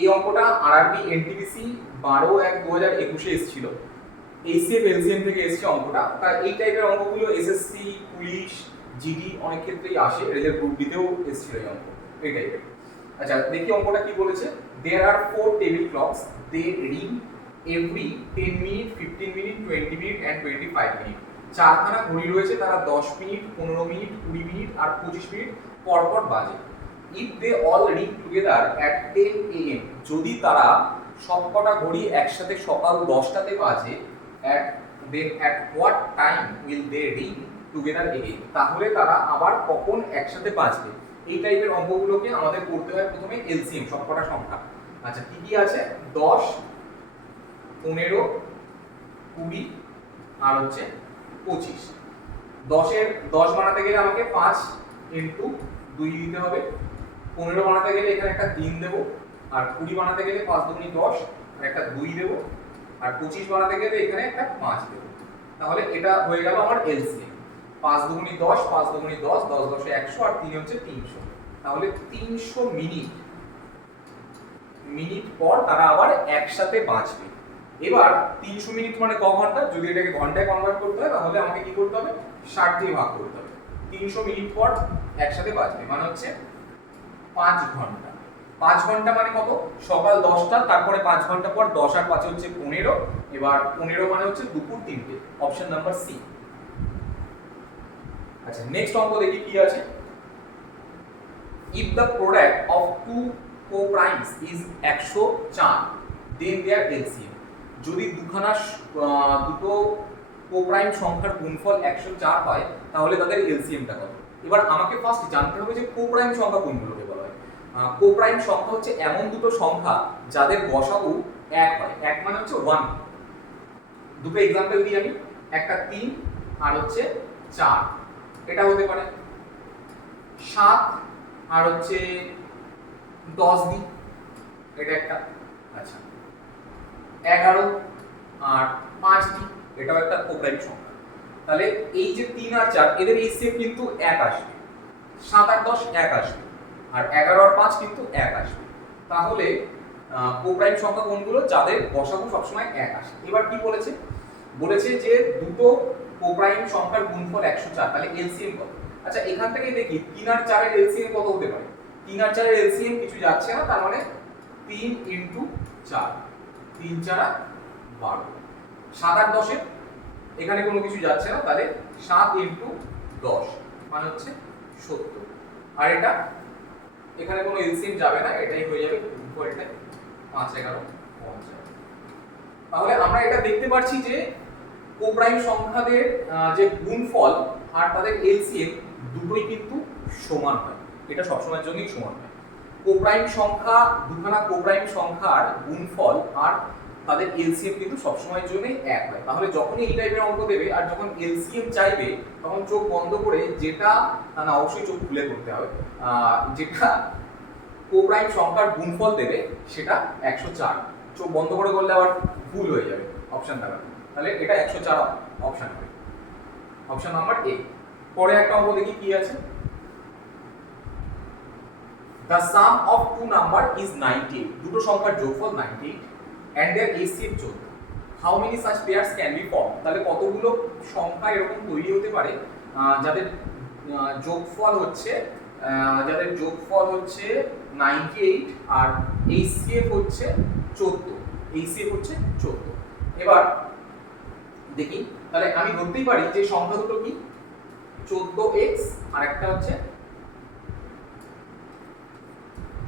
এই অঙ্কটা RRB NTPC 12/1/2021 এসেছিল। এইচসিএফ এলসিএম থেকে এসেছে অঙ্কটা। তা এই টাইপের অঙ্কগুলো এসএসসি, পুলিশ, জিডি অনেক ক্ষেত্রেই আসে। রেলের গ্রুপ ডিতেও এসেছিল এই অঙ্ক, এই টাইপের। আচ্ছা দেখি অঙ্কটা কি বলেছে। There are 4 table clocks, they ring every 10 minute, 15 minute, 20 minute and 25 minute. চারখানা ঘড়ি রয়েছে, তারা 10 মিনিট, 15 মিনিট, 20 মিনিট আর 25 মিনিট পর পর বাজে। If they all ring together at 10 AM, যদি তারা সবকটা ঘড়ি একসাথে সকাল 10টাতে বাজে, at what time will they ring together again, তাহলে তারা আবার কখন একসাথে বাজবে। এই টাইপের অঙ্কগুলোকে আমাদের করতে হয় প্রথমে এলসিএম সবকটা সংখ্যা। আচ্ছা কি কি আছে, 10, 15, 20 আর হচ্ছে 25। 10 বানাতে গেলে আমাকে 5 ইনটু 2 দিতে হবে। 15 বানাতে গেলে এখানে একটা 3 দেব, আর 20 বানাতে গেলে 5 দুগুণে 10 আর একটা 2 দেব, আর 25 বানাতে গেলে এখানে একটা 5 দেব। তাহলে এটা হয়ে গেল আমার এলসিএম। 5 দুগুণে 10, 5 দুগুণে 10, 10 10 100 আর 3 হচ্ছে 300। তাহলে 300 মিনিট পর তারা আবার একসাথে বাঁচবে। এবার 300 মিনিট মানে ক ঘন্টা, যদি এটাকে ঘন্টায় কনভার্ট করতে হয় তাহলে আমাকে কি করতে হবে, 60 দিয়ে ভাগ করতে হবে। 300 মিনিট পর একসাথে বাঁচবে মানে হচ্ছে 5 ঘন্টা। 5 ঘন্টা মানে কত, সকাল 10টা, তারপরে 5 ঘন্টা পর 10 আর 5 হচ্ছে 15। এবার 15 মানে হচ্ছে দুপুর 3টে, অপশন নাম্বার সি। আচ্ছা নেক্সট অঙ্ক দেখি কি আছে। if the product of two co-primes is 104, then their LCM, যদি দুটো কোপ্রাইম সংখ্যার গুণফল 104 হয় তাহলে তাদের এলসিএমটা কত। এবার আমাকে ফার্স্ট জানতে হবে যে কোপ্রাইম সংখ্যা কোনগুলোকে বলা হয়। কোপ্রাইম সংখ্যা হচ্ছে এমন দুটো সংখ্যা যাদের গসাগু 1 হয়। 1 মানে হচ্ছে 1। দুটো एग्जांपल দিই আমি, একটা 3 আর হচ্ছে 4। এটা হতে পারে 7 আর হচ্ছে 10 দিই, এটা একটা। আচ্ছা 11 আর 5 দিই, এটাও একটা কোপ্রাইম সংখ্যা। তাহলে এই যে 3 আর 4 এদের এইচসিএফ কিন্তু 1 আসবে, 7 আর 10 1 আসবে, আর 11 আর 5 কিন্তু 1 আসবে। তাহলে কোপ্রাইম সংখ্যা কোনগুলো, যাদের গসাগু সবসময় 1 আসে। এবার কি বলেছে, বলেছে যে দুটো কোপ্রাইম সংখ্যার গুণফল 104, তাহলে এলসিএম কত। আচ্ছা এখান থেকে দেখি 3 আর 4 এর এলসিএম কত হতে পারে। 3 আর 4 এর এলসিএম কিছু যাচ্ছে না, তার মানে 3 ইনটু 4, 3 4 12। 7 আর 10 এর এখানে কোনো কিছু যাচ্ছে না, তাহলে 7 ইনটু 10 মানে হচ্ছে 70। আর এটা এখানে কোনো এলসিএম যাবে না, এটাই হয়ে যাবে গুণফলটা 5 11 50। তাহলে আমরা এটা দেখতে পাচ্ছি যে কোপ্রাইম সংখ্যাদের যে গুণফল আর তাদের এলসিএম দুটোই কিন্তু সমান হয়। এটা সবসময়ের জন্যই সমান হয়। কোপ্রাইম সংখ্যা, দুখানা কোপ্রাইম সংখ্যার গুণফল আর তাদের এলসিএম কিন্তু সবসময়ের জন্যই 1 হয়। তাহলে যখনই এই টাইপের অঙ্ক দেবে আর যখন এলসিএম চাইবে তখন চোখ বন্ধ করে, যেটা না অবশ্যই চোখ খুলে করতে হবে, যেটা কোপ্রাইম সংখ্যার গুণফল দেবে সেটা 104। চোখ বন্ধ করে করলে আবার ভুল হয়ে যাবে অপশনটা। তাহলে এটা 104 অপশন হবে, অপশন নাম্বার এ। পরে একটা অঙ্ক দেখি কি আছে। The sum of two number is 98, দুটো সংখ্যার যোগফল 98 and their HCF 14. How many such pairs can be formed? তাহলে কতগুলো সংখ্যা এরকম তৈরি হতে পারে যাদের যোগফল হচ্ছে 98 আর HCF হচ্ছে 14। HCF হচ্ছে 14। এবার দেখি, তাহলে আমি ধরতেই পারি যে সংখ্যা দুটো কি, 14x আর একটা হচ্ছে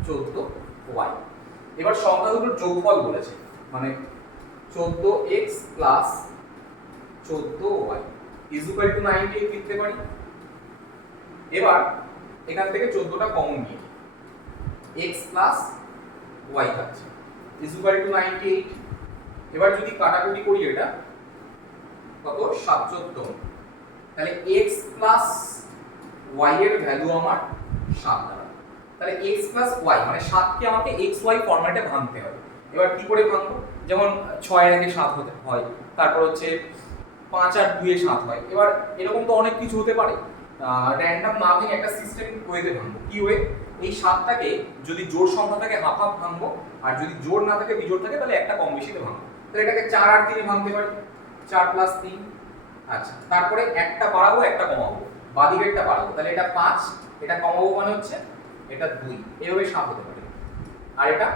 14y। এবার সংখ্যা দুটোর যোগফল বলেছে, মানে 14x plus 14y is equal to 98 লিখতে পারি। এবার এখান থেকে 14টা কমন নিয়ে x প্লাস y থাকছে ইজ ইকুয়াল টু 98। এবার যদি কাটাকুটি করি এটা কত, 77। তাহলে x প্লাস y এর ভ্যালু আমার 7 দাঁড়াবে। তাহলে x প্লাস y মানে 7 কে আমাকে xy ফরম্যাটে ভাঙতে হবে। এবার কি করে ভাঙবো, যেমন 6 এর আগে 7 হতে হয়, তারপর হচ্ছে 5 আর 2 এ 7 হয়। এবার এরকম তো অনেক কিছু হতে পারে, র্যান্ডম না ভেঙে একটা সিস্টেম ওয়েতে ভাঙবো। কি ওয়ে, এই 7টাকে যদি জোড় সংখ্যা থাকে হাফ হাফ ভাঙবো, আর যদি জোড় না থাকে বিজোড় থাকে তাহলে একটা কম বেশিতে ভাঙবো। তাহলে এটাকে 4 আর 3 এ ভাঙতে পারি, 4 প্লাস 3। আচ্ছা, তারপরে একটা বাড়াবো একটা কমাবো, বাদিকেরটা বাড়াবো, তাহলে এটা 5, এটা কমাবো মানে হচ্ছে এটা 2, এভাবে 7 হতে পারে। আর এটা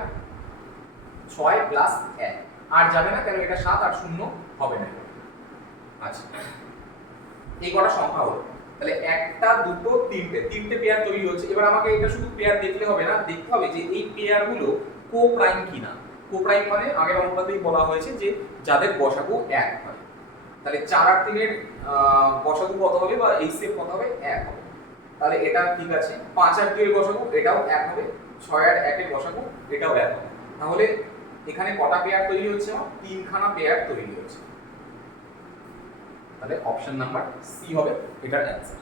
6 প্লাস 1, আর যাবে না কেন এটা 7 আর 0 হবে না। আচ্ছা, এই কটা সংখ্যা হলো। তাহলে একটা দুটো তিনটে পেয়ার তৈরি হচ্ছে। এবার আমাকে এটা শুধু পেয়ার দেখলে হবে না, দেখতে হবে যে এই পেয়ারগুলো কো প্রাইম কিনা। কো প্রাইম মানে আগের অঙ্কটাতেই বলা হয়েছে যে যাদের গসাগু 1 হয়। তাহলে 4 আর 3 এর গসাগু কত হবে বা এইচসিএফ কত হবে? 1 হবে। তাহলে এটা ঠিক আছে। 5 আর 2 এর গসাগু এটাও 1 হবে, 6 আর 1 এর গসাগু এটাও 1 হবে। তাহলে এখানে কটা পেয়ার তৈরি হচ্ছে? 3খানা পেয়ার তৈরি হচ্ছে। তাহলে অপশন নাম্বার সি হবে এটার অ্যান্সার।